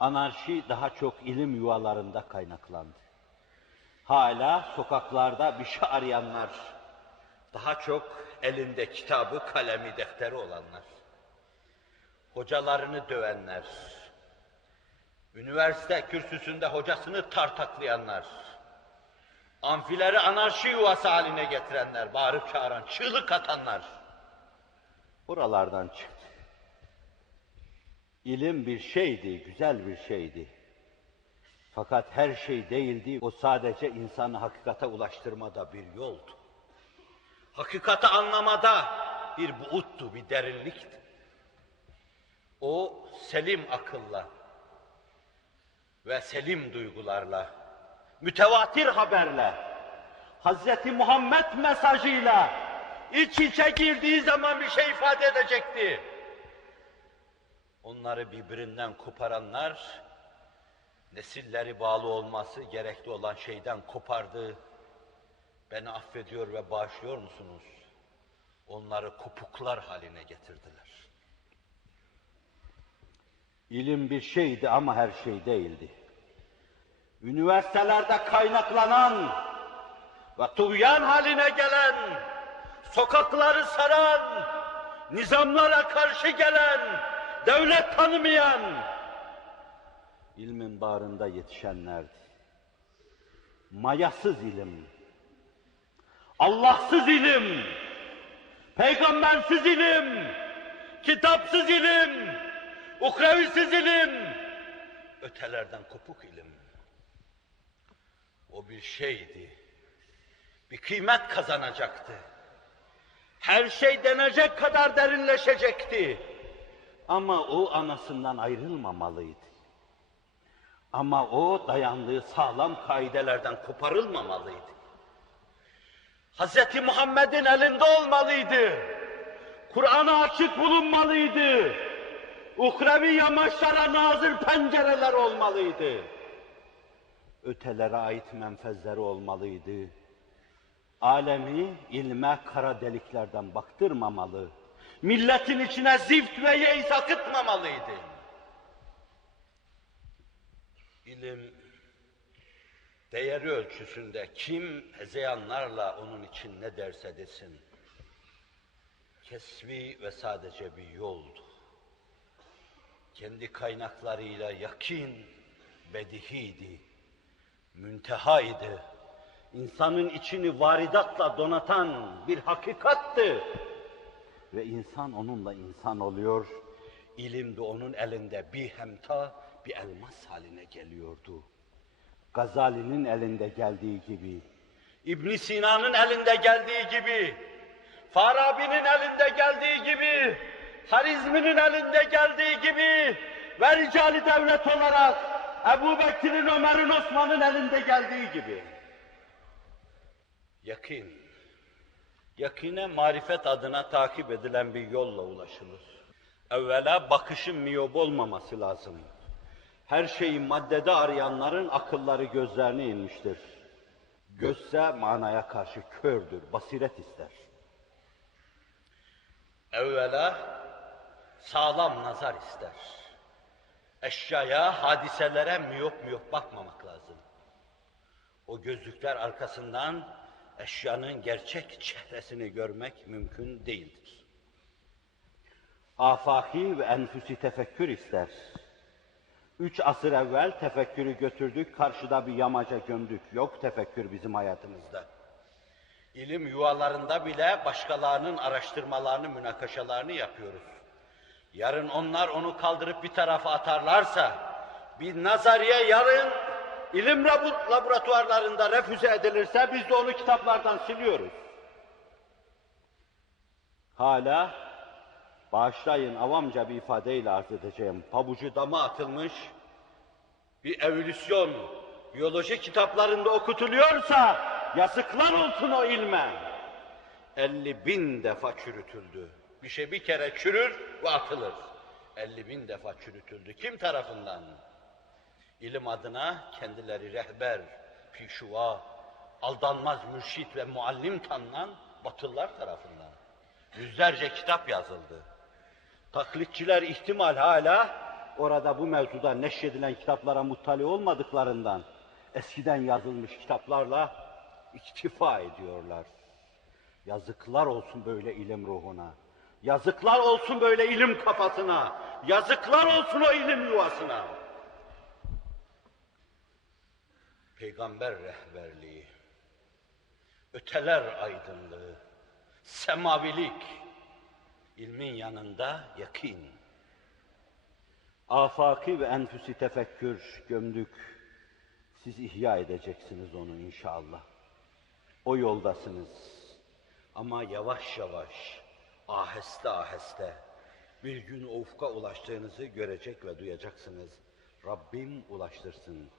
Anarşi daha çok ilim yuvalarında kaynaklandı. Hala sokaklarda bir şey arayanlar, daha çok elinde kitabı, kalemi, defteri olanlar, hocalarını dövenler, üniversite kürsüsünde hocasını tartaklayanlar, amfileri anarşi yuvası haline getirenler, bağırıp çağıran, çığlık atanlar, buralardan çıktı. İlim bir şeydi, güzel bir şeydi. Fakat her şey değildi, o sadece insanı hakikate ulaştırmada bir yoldu. Hakikati anlamada bir buuttu, bir derinlikti. O selim akılla ve selim duygularla, mütevatir haberle, Hazreti Muhammed mesajıyla iç içe girdiği zaman bir şey ifade edecekti. Onları birbirinden koparanlar, nesilleri bağlı olması gerekli olan şeyden kopardı. Beni affediyor ve bağışlıyor musunuz? Onları kopuklar haline getirdiler. İlim bir şeydi ama her şey değildi. Üniversitelerde kaynaklanan ve tuğyan haline gelen, sokakları saran, nizamlara karşı gelen, devlet tanımayan, ilmin bağrında yetişenlerdi. Mayasız ilim, Allahsız ilim, peygambersiz ilim, kitapsız ilim, ukrevisiz ilim, ötelerden kopuk ilim. O bir şeydi, bir kıymet kazanacaktı. Her şey denecek kadar derinleşecekti. Ama o anasından ayrılmamalıydı. Ama o dayandığı sağlam kaidelerden koparılmamalıydı. Hz. Muhammed'in elinde olmalıydı. Kur'an'a açık bulunmalıydı. Uhrevi yamaçlara nazır pencereler olmalıydı. Ötelere ait menfezleri olmalıydı. Alemi ilme kara deliklerden baktırmamalı. Milletin içine zift ve yeis akıtmamalıydı. İlim değeri ölçüsünde kim hezeyanlarla onun için ne derse desin, kesbi ve sadece bir yoldu. Kendi kaynaklarıyla yakin, bedihiydi, müntehaydı. İnsanın içini varidatla donatan bir hakikattı. Ve insan onunla insan oluyor. İlim de onun elinde bir hemta, bir elmas haline geliyordu. Gazali'nin elinde geldiği gibi, İbn Sina'nın elinde geldiği gibi, Farabi'nin elinde geldiği gibi, Harizmi'nin elinde geldiği gibi ve ricali devlet olarak Ebu Bekir'in, Ömer'in, Osman'ın elinde geldiği gibi. Yakin, yakine marifet adına takip edilen bir yolla ulaşılır. Evvela bakışın miyop olmaması lazım. Her şeyi maddede arayanların akılları gözlerine inmiştir. Gözse manaya karşı kördür, basiret ister. Evvela sağlam nazar ister. Eşyaya, hadiselere miyop miyop bakmamak lazım. O gözlükler arkasından eşyanın gerçek çehresini görmek mümkün değildir. Afaki ve enfüsi tefekkür ister. Üç asır evvel tefekkürü götürdük, karşıda bir yamaca gömdük. Yok tefekkür bizim hayatımızda. İlim yuvalarında bile başkalarının araştırmalarını, münakaşalarını yapıyoruz. Yarın onlar onu kaldırıp bir tarafa atarlarsa, bir nazariye yarın ilim laboratuvarlarında refüze edilirse biz de onu kitaplardan siliyoruz. Hala bağışlayın avamca bir ifadeyle arz edeceğim. Pabucu dama atılmış bir evolüsyon biyoloji kitaplarında okutuluyorsa yazıklar olsun o ilme. 50 bin defa çürütüldü. Bir şey bir kere çürür ve atılır. 50 bin defa çürütüldü. Kim tarafından? İlim adına kendileri rehber, pişuva, aldanmaz mürşit ve muallim tanınan Batılılar tarafından. Yüzlerce kitap yazıldı. Taklitçiler ihtimal hala orada bu mevzuda neşredilen kitaplara muttali olmadıklarından eskiden yazılmış kitaplarla iktifa ediyorlar. Yazıklar olsun böyle ilim ruhuna. Yazıklar olsun böyle ilim kafasına. Yazıklar olsun o ilim yuvasına. Peygamber rehberliği, öteler aydınlığı, semavilik, ilmin yanında yakin. Afaki ve enfüsi tefekkür gömdük. Siz ihya edeceksiniz onu inşallah. O yoldasınız. Ama yavaş yavaş, aheste aheste bir gün ufka ulaştığınızı görecek ve duyacaksınız. Rabbim ulaştırsın.